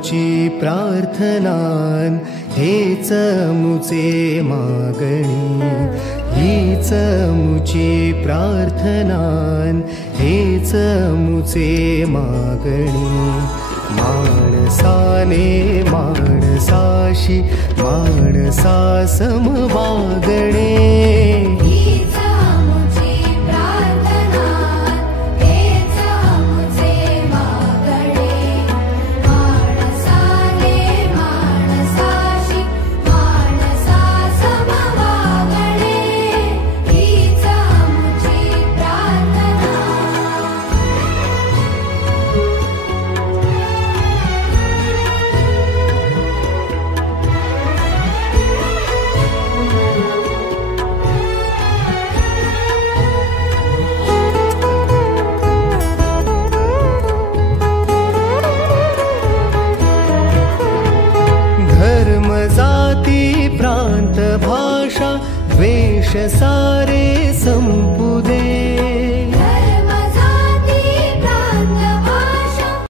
मुची प्रार्थनान हेच मुचे मागणी, हीच मुची प्रार्थनान हेच मुचे मागणी। माणसाने माणसाशी माणसा सम वागणे, जाती प्रांत भाषा वेश सारे संपुदे,